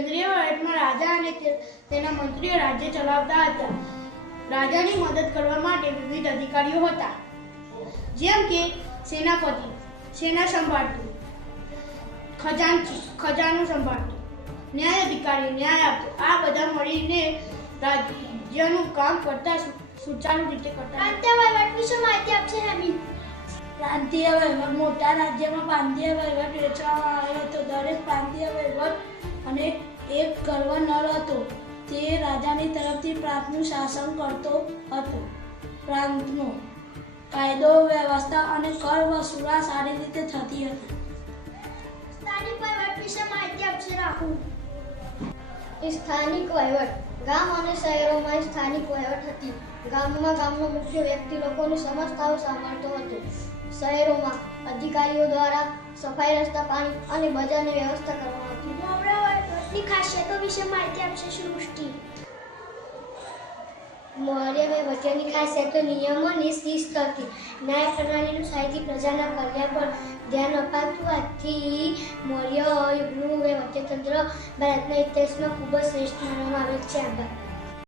કેન્દ્રીય વહીવટમાં રાજા અને તેના મંત્રીઓ રાજ્ય ચલાવતા હતા. રાજાની મદદ કરવા માટે વિવિધ અધિકારીઓ હતા, જેમ કે સેનાપતિ સેના સંભાળતું, ખજાનચી ખજાનો સંભાળતું, ન્યાયાધિકારી ન્યાય આપતો. આ બધા મળીને રાજ્યનું કામ કરતા સુચારુ રીતે કરતા. પ્રાંતીય વહીવટ વિશે માહિતી આપશે હેમી. પ્રાંતીય વહીવટ મોટા રાજ્યમાં પ્રાંતીય વહીવટ વહેંચવામાં આવ્યો હતો. દરેક પ્રાંતીય વહીવટ અને એક ગવર્નર હતો. તે રાજાની તરફથી પ્રાંતનું શાસન કરતો હતો. પ્રાંતનો કાયદો વ્યવસ્થા અને કર વસૂલાત સારી રીતે થતી હતી. સ્થાનિક વહીવટ વિશે માહિતી આપશે રાહુલ. સ્થાનિક વહીવટ ગામ અને શહેરોમાં સ્થાનિક વહીવટ હતી. ગામમાં ગામનો મુખ્ય વ્યક્તિ લોકોની સમસ્યાઓ સાંભળતો હતો. શહેરોમાં અધિકારીઓ દ્વારા સફાઈ, રસ્તા, પાણી અને બજારની વ્યવસ્થા કરવામાં આવતી. ગામડા વહીવટની ખાસિયતો વિશે માહિતી આપશે સૃષ્ટિ. મૌર્ય વહીવટની ખાસિયતો નિયમોની શિસ્ત હતી. ન્યાય પ્રણાલીનું સહાયથી પ્રજાના કલ્યાણ પર ધ્યાન અપાતું હોવાથી મૌર્ય યુગનું વહીવટી તંત્ર ભારતના ઇતિહાસમાં ખૂબ જ શ્રેષ્ઠ માનવામાં આવે છે. આભાર.